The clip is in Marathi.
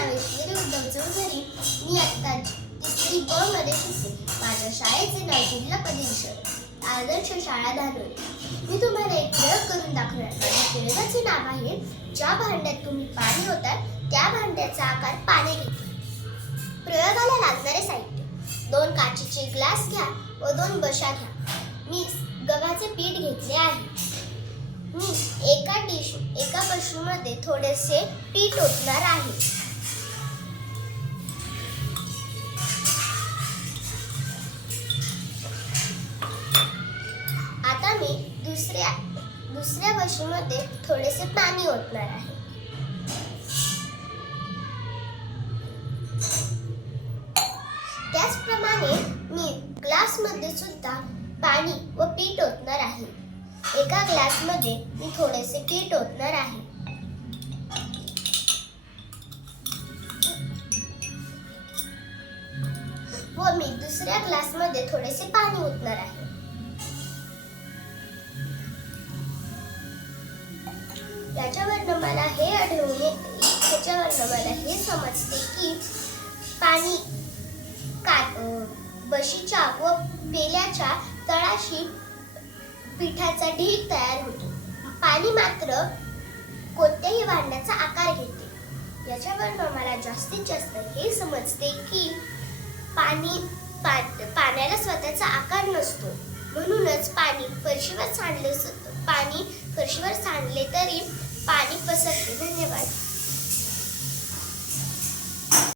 सावित्री उद्धव चौधरी. मी आता तिसरी ब मध्ये शिकते. माझ्या शाळेचे नाव जिल्हा परिषद आदर्श शाळा धानोरी. मी तुम्हाला एक प्रयोग करून दाखवणार. माझ्या प्रयोगाचे नाव आहे, ज्या भांड्यात तुम्ही पाणी ओताल त्या भांड्याचा आकार पाने घेते. प्रयोगाला लागणारे साहित्य: 2 काचेचे ग्लास घ्या व 2 बशा घ्या. मी गव्हाचे पीठ घेतले आहे. मी एका बशीमध्ये थोडेसे पीठ ओतणार आहे. आता मी दुसऱ्या बशीमध्ये थोडेसे पाणी ओतणार आहे. त्याचप्रमाणे मी ग्लासमध्ये सुद्धा पाणी व पीठ ओतणार आहे. एका ग्लासमध्ये मी थोडेसे पीठ ओतणार आहे. व मी दुसऱ्या ग्लासमध्ये थोडेसे पाणी ओतणार आहे. याच्यावरनं मला हे समजते की पाणी बशीच्या व पेल्याच्या तळाशी पिठाचा ढीग तयार होतो. पाणी मात्र कोणत्याही भांड्याचा आकार घेते. याच्यावरनं मला जास्तीत जास्त हे समजते की पाण्याला स्वतःचा आकार नसतो. म्हणूनच पाणी फरशीवर सांडले तरी पाणी पसरते. धन्यवाद.